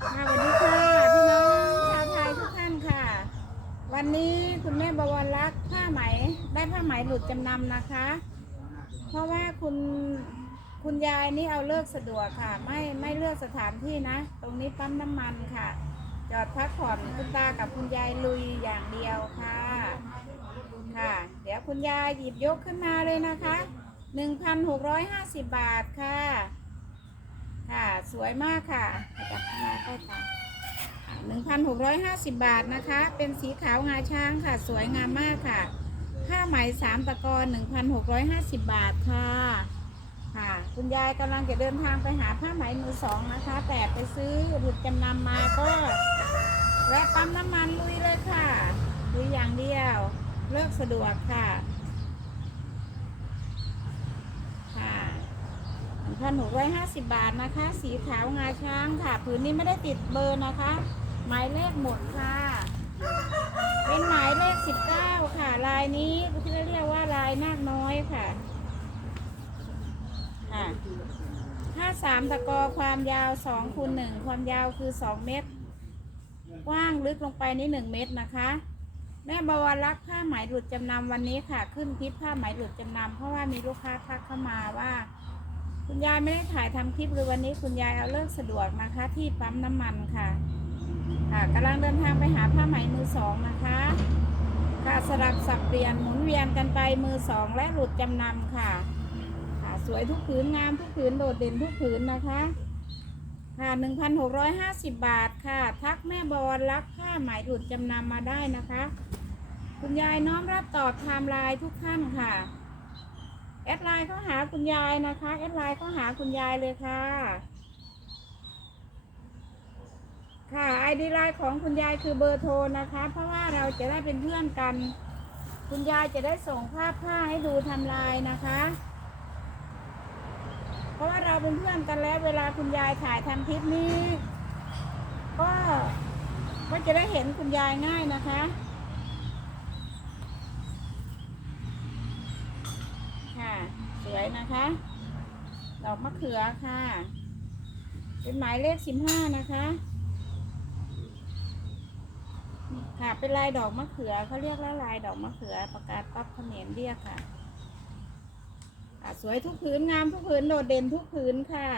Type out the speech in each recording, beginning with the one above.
ค่ะสวัสดีค่ะพี่น้องชาวไทยทุกท่านค่ะ วันนี้คุณแม่บวรรักษ์ผ้าไหมได้ผ้าไหมหลุดจำนำนะคะ เพราะว่าคุณคุณยายนี่เอาเลิกสะดวกค่ะ ไม่ไม่เลือกสถานที่นะ ตรงนี้ปั๊มน้ำมันค่ะ จอดพักผ่อนคุณตากับคุณยายลุยอย่างเดียวค่ะ ค่ะ เดี๋ยวคุณยายหยิบยกขึ้นมาเลยนะคะ 1,650 บาทค่ะ ค่ะสวยมากค่ะจับมาใกล้ตาหนึ่งพันหกร้อยห้าสิบบาทนะคะ เป็นสีขาวงาช้างค่ะ สวยงามมากค่ะผ้าไหมสามตะกอนหนึ่งพันหกร้อยห้าสิบบาทค่ะ ค่ะ คุณยายกำลังจะเดินทางไปหาผ้าไหมมือสองนะคะ แต่ไปซื้อหลุดจำนำมาก็แวะปั๊มน้ำมันลุยเลยค่ะลุยอย่างเดียว เลิกสะดวกค่ะ พันหกร้อยห้าสิบบาทนะคะ สีขาวงาช้างค่ะ ผืนนี้ไม่ได้ติดเบอร์นะคะ หมายเลขหมดค่ะ เป็นหมายเลขสิบเก้าค่ะ ลายนี้ที่เรียกว่าลายนาคน้อยค่ะค่ะถ้าสามตะกอความยาวสองคูณหนึ่งความยาวคือสองเมตร กว้างลึกลงไปนี่หนึ่งเมตรนะคะแม่บวรรักผ้าไหมหลุดจำนำวันนี้ค่ะ ขึ้นคลิปผ้าไหมหลุดจำนำเพราะว่ามีลูกค้าทักเข้ามาว่า คุณยายไม่ได้ถ่ายทำคลิปเลยวันนี้คุณยายเอาเลิกสะดวกนะคะ ที่ปั๊มน้ำมันค่ะ ค่ะกำลังเดินทางไปหาผ้าไหมมือสองนะคะ ค่ะสลับสับเปลี่ยนหมุนเวียนกันไปมือสองและหลุดจำนำค่ะ ค่ะสวยทุกผืนงามทุกผืนโดดเด่นทุกผืนนะคะค่ะหนึ่งพันหกร้อยห้าสิบบาทค่ะ ทักแม่บอลรักผ้าไหมหลุดจำนำมาได้นะคะ คุณยายน้อมรับตอบไทม์ไลน์ทุกท่านค่ะ แอดไลน์เข้าหาคุณยายนะคะแอดไลน์เข้าหาคุณยายเลยค่ะ ค่ะไอดีไลน์ของคุณยายคือเบอร์โทรนะคะ เพราะว่าเราจะได้เป็นเพื่อนกัน คุณยายจะได้ส่งภาพผ้าให้ดูทำลายนะคะ เพราะว่าเราเป็นเพื่อนกันแล้ว เวลาคุณยายถ่ายทำคลิปนี้ ก็ก็จะได้เห็นคุณยายง่ายนะคะค่ะ ส วยนะคะ ดอกมะเขือค่ะ เป็นหมายเลขสิบห้านะคะค่ะเป็นลายดอกมะเขือเขาเรียกว่าลายดอกมะเขือประกาศปั๊บเขมรเรียกค่ะค่ะ สวยทุกผืนงามทุกผืนโดดเด่นทุกผืนค่ะ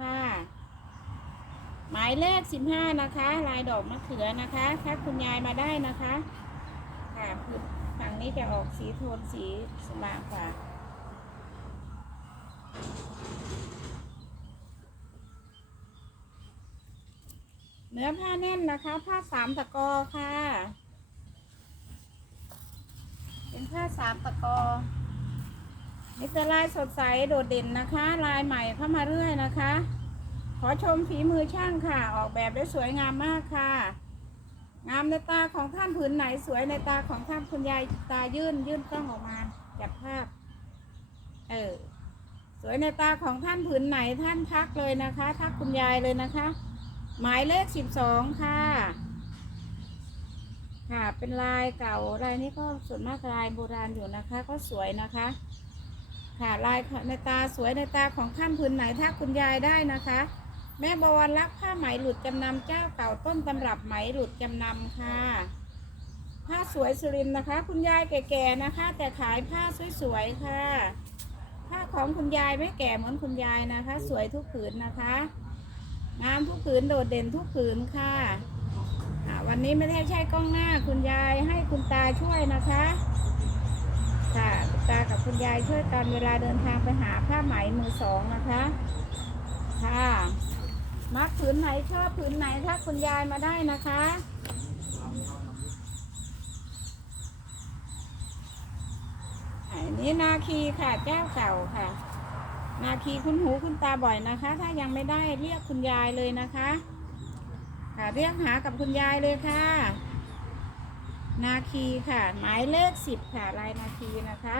ค่ะ หมายเลขสิบห้านะคะ ลายดอกมะเขือนะคะถ้าคุณยายมาได้นะคะค่ะคือ ฝั่งนี้จะออกสีโทนสีสว่างกว่าเนื้อผ้าแน่นนะคะ ผ้าสามตะกอค่ะ เป็นผ้าสามตะกอนี่จะลายสดใสโดดเด่นนะคะ ลายใหม่เข้ามาเรื่อยนะคะ ขอชมฝีมือช่างค่ะ ออกแบบได้สวยงามมากค่ะ งามในตาของท่านผืนไหนสวยในตาของท่านคุณยายตายื่นยื่นกล้องออกมาจับภาพ เออสวยในตาของท่านผืนไหนท่านทักเลยนะคะ ทักคุณยายเลยนะคะ หมายเลขสิบสองค่ะ ค่ะเป็นลายเก่าลายนี้ก็ส่วนมากลายโบราณอยู่นะคะ ก็สวยนะคะ ค่ะลายในตาสวยในตาของท่านผืนไหนถ้าคุณยายได้นะคะ แม่บวรรักผ้าไหมหลุดจำนำเจ้าเก่าต้นตำรับไหมหลุดจำนำค่ะ ผ้าสวยสุรินนะคะ คุณยายแก่ๆนะคะ แต่ขายผ้าสวยๆค่ะ ผ้าของคุณยายไม่แก่เหมือนคุณยายนะคะ สวยทุกผืนนะคะงามทุกผืนโดดเด่นทุกผืนค่ะวันนี้ไม่ได้ใช้กล้องหน้าคุณยายให้คุณตาช่วยนะคะ ค่ะคุณตากับคุณยายช่วยกันเวลาเดินทางไปหาผ้าไหมมือสองนะคะ ค่ะ มักผืนไหนชอบผืนไหนถ้าคุณยายมาได้นะคะอันนี้นาคีค่ะแก้วเก่าค่ะ นาคีคุณหูคุณตาบ่อยนะคะ ถ้ายังไม่ได้เรียกคุณยายเลยนะคะ ค่ะเรียกหากับคุณยายเลยค่ะ นาคีค่ะ หมายเลขสิบค่ะลายนาคีนะคะ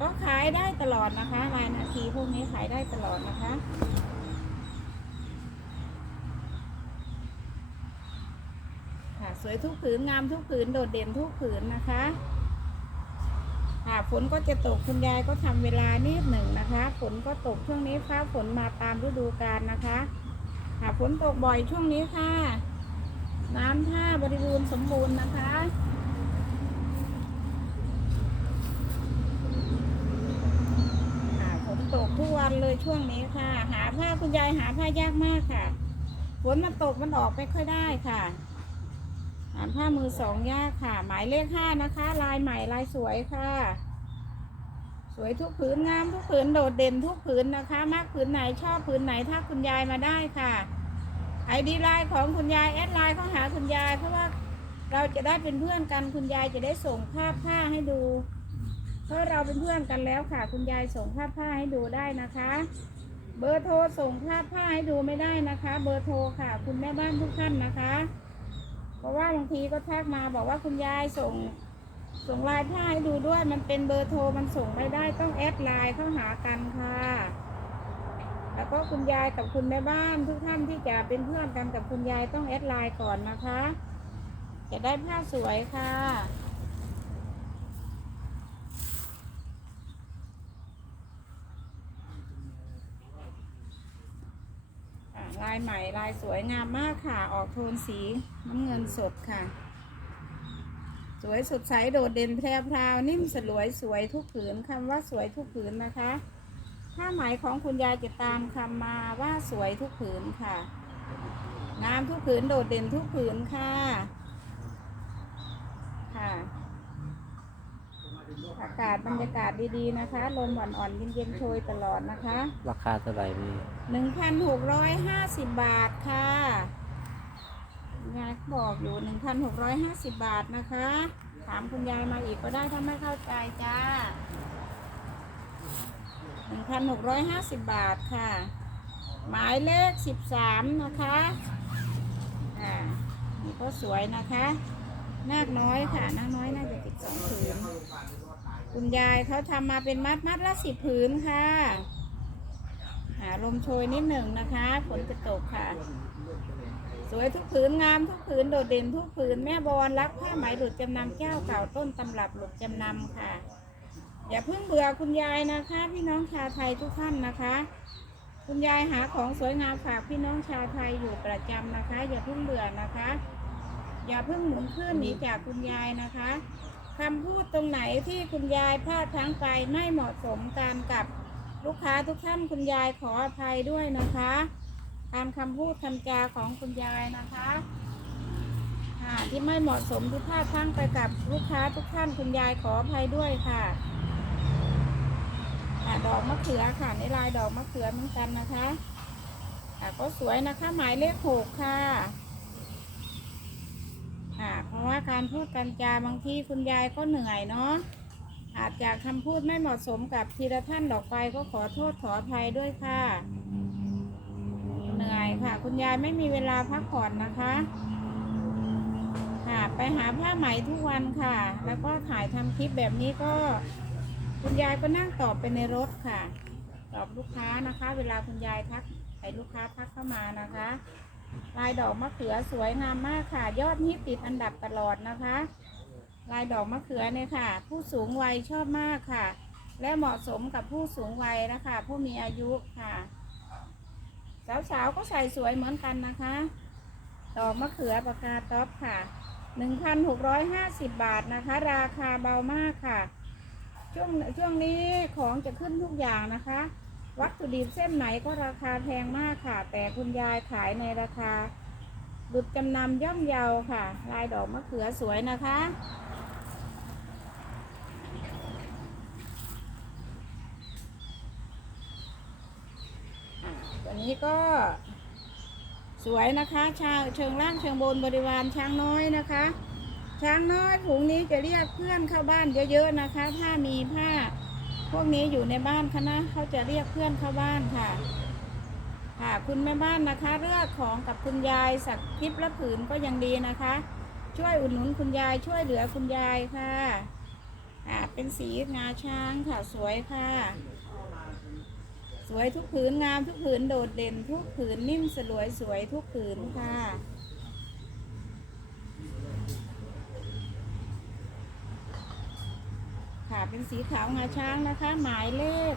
ก็ขายได้ตลอดนะคะลายนาคีพวกนี้ขายได้ตลอดนะคะ ค่ะ สวยทุกผืนงามทุกผืนโดดเด่นทุกผืนนะคะค่ะฝนก็จะตกคุณยายก็ทำเวลานิดหนึ่งนะคะฝนก็ตกช่วงนี้ฟ้าฝนมาตามฤดูกาลนะคะค่ะฝนตกบ่อยช่วงนี้ค่ะ น้ำท่าบริบูรณ์สมบูรณ์นะคะค่ะฝนตกทุกวันเลยช่วงนี้ค่ะ หาผ้าคุณยายหาผ้ายากมากค่ะฝนมันตกมันออกไม่ค่อยได้ค่ะ หาผ้ามือสองยากค่ะ หมายเลขห้านะคะ ลายใหม่ลายสวยค่ะ สวยทุกผืนงามทุกผืนโดดเด่นทุกผืนนะคะ มากผืนไหนชอบผืนไหนถ้าคุณยายมาได้ค่ะไอดีไลน์ของคุณยายแอดไลน์เข้าหาคุณยายเพราะว่าเราจะได้เป็นเพื่อนกันคุณยายจะได้ส่งภาพผ้าให้ดู เพราะเราเป็นเพื่อนกันแล้วค่ะ คุณยายส่งภาพผ้าให้ดูได้นะคะ เบอร์โทรส่งภาพผ้าให้ดูไม่ได้นะคะ เบอร์โทรค่ะ คุณแม่บ้านทุกท่านนะคะ เพราะว่าบางทีก็ทักมาบอกว่าคุณยายส่ง ส่งไลน์ผ้าให้ดูด้วย มันเป็นเบอร์โทรมันส่งไม่ได้ต้องแอดไลน์เข้าหากันค่ะ แล้วก็คุณยายกับคุณแม่บ้านทุกท่านที่จะเป็นเพื่อนกันกับคุณยายต้องแอดไลน์ก่อนนะคะ จะได้ผ้าสวยค่ะ อะลายใหม่ลายสวยงามมากค่ะ ออกโทนสีน้ำเงินสดค่ะ สวยสดใสโดดเด่นแพรวพราวนิ่มสลวยสวยทุกผืนคำว่าสวยทุกผืนนะคะผ้าไหมของคุณยายจะตามคำมาว่าสวยทุกผืนค่ะงามทุกผืนโดดเด่นทุกผืนค่ะค่ะ อากาศบรรยากาศดีๆนะคะ ลมอ่อนๆเย็นๆโชยตลอดนะคะราคาเท่าไหร่พี่หนึ่งพันหกร้อยห้าสิบบาทค่ะยายบอกอยู่หนึ่งพันหกร้อยห้าสิบบาทนะคะ ถามคุณยายมาอีกก็ได้ถ้าไม่เข้าใจจ้าหนึ่งพันหกร้อยห้าสิบบาทค่ะ หมายเลขสิบสามนะคะอ่านี่ก็สวยนะคะ นาคน้อยค่ะ นาคน้อยน่าจะติดสองผืน คุณยายเขาทำมาเป็นมัดมัดละสิบผืนค่ะ หาลมโชยนิดหนึ่งนะคะฝนจะตกค่ะ สวยทุกผืนงามทุกผืนโดดเด่นทุกผืนแม่บอลรักผ้าไหมหลุดจำนำเจ้าเก่าต้นตำรับหลุดจำนำค่ะ อย่าเพิ่งเบื่อคุณยายนะคะ พี่น้องชาวไทยทุกท่านนะคะ คุณยายหาของสวยงามฝากพี่น้องชาวไทยอยู่ประจำนะคะ อย่าเพิ่งเบื่อนะคะ อย่าเพิ่งหมุนคลื่นหนีจากคุณยายนะคะ คำพูดตรงไหนที่คุณยายพลาดพลั้งไปไม่เหมาะสมกันกับลูกค้าทุกท่านคุณยายขออภัยด้วยนะคะการคำพูดคำจาของคุณยายนะคะที่ไม่เหมาะสมที่พลาดพลั้งไปกับลูกค้าทุกท่านคุณยายขออภัยด้วยค่ะค่ะดอกมะเขือค่ะในลายดอกมะเขือเหมือนกันนะคะะก็สวยนะคะหมายเลขหกค่ะ ค่ะ เพราะว่าการพูดกันจาบางทีคุณยายก็เหนื่อยเนาะอาจจะคำพูดไม่เหมาะสมกับทีละท่านดอกไปก็ขอโทษขออภัยด้วยค่ะ เหนื่อยค่ะ คุณยายไม่มีเวลาพักผ่อนนะคะ ค่ะไปหาผ้าไหมทุกวันค่ะ แล้วก็ถ่ายทำคลิปแบบนี้ก็ คุณยายก็นั่งตอบไปในรถค่ะ ตอบลูกค้านะคะ เวลาคุณยายทักไอ้ลูกค้าทักเข้ามานะคะ ลายดอกมะเขือสวยงามมากค่ะ ยอดฮิตติดอันดับตลอดนะคะ ลายดอกมะเขือเนี่ยค่ะ ผู้สูงวัยชอบมากค่ะ และเหมาะสมกับผู้สูงวัยนะคะ ผู้มีอายุค่ะ สาวๆก็ใส่สวยเหมือนกันนะคะ ดอกมะเขือปากกาท็อปค่ะ 1,650 บาทนะคะ ราคาเบามากค่ะ ช่วงช่วงนี้ของจะขึ้นทุกอย่างนะคะ วัตถุดิบเส้นไหนก็ราคาแพงมากค่ะ แต่คุณยายขายในราคาบุดจำนำย่อมเยาค่ะ ลายดอกมะเขือสวยนะคะ ตัวนี้ก็สวยนะคะชาเชิงล่างเชิงบนบริวารช้างน้อยนะคะ ช้างน้อยถุงนี้จะเรียกเพื่อนเข้าบ้านเยอะๆนะคะ ถ้ามีผ้า พวกนี้อยู่ในบ้านคณะเขาจะเรียกเพื่อนเข้าบ้านค่ะ ค่ะ คุณแม่บ้านนะคะเลือกของกับคุณยายสักคลิปละผืนก็ยังดีนะคะ ช่วยอุดหนุนคุณยายช่วยเหลือคุณยายค่ะอ่าเป็นสีงาช้างค่ะสวยค่ะ สวยทุกผืนงามทุกผืนโดดเด่นทุกผืนนิ่มสลวยสวยทุกผืนค่ะ ค่ะ เป็นสีขาวงาช้างนะคะ หมายเลข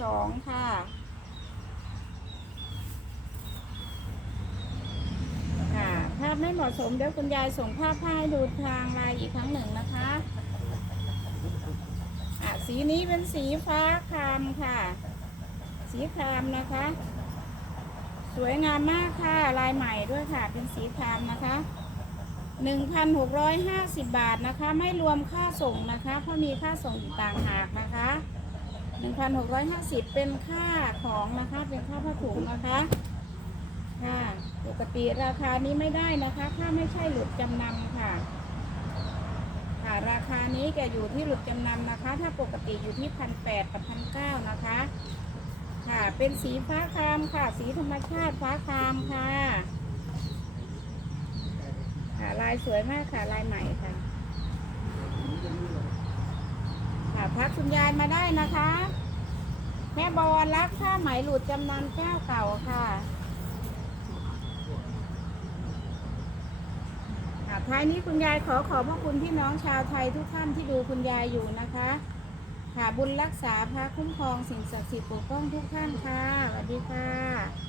สองค่ะค่ะ ภาพไม่เหมาะสมเดี๋ยวคุณยายส่งภาพผ้าให้ดูทางไลน์อีกครั้งหนึ่งนะคะอะสีนี้เป็นสีฟ้าครามค่ะ สีครามนะคะ สวยงามมากค่ะ ลายใหม่ด้วยค่ะ เป็นสีครามนะคะ 1,650 บาทนะคะ ไม่รวมค่าส่งนะคะ เพราะมีค่าส่งต่างหากนะคะ 1,650 เป็นค่าของนะคะ เป็นค่าผ้าถุงนะคะค่ะปกติราคานี้ไม่ได้นะคะ ถ้าไม่ใช่หลุดจำนำค่ะ ค่ะราคานี้จะอยู่ที่หลุดจำนำนะคะ ถ้าปกติอยู่ที่พันแปดกับพันเก้านะคะ ค่ะเป็นสีฟ้าครามค่ะ สีธรรมชาติฟ้าครามค่ะ ค่ะ ลายสวยมากค่ะ ลายใหม่ค่ะ ค่ะพักคุณยายมาได้นะคะ แม่บอลรับค่าไหมหลุดจำนำแก้วเก่าค่ะ ค่ะท้ายนี้คุณยายขอขอบพระคุณพี่น้องชาวไทยทุกท่านที่ดูคุณยายอยู่นะคะค่ะบุญรักษาพระคุ้มครองสิ่งศักดิ์สิทธิ์ปกป้องทุกท่านค่ะสวัสดีค่ะ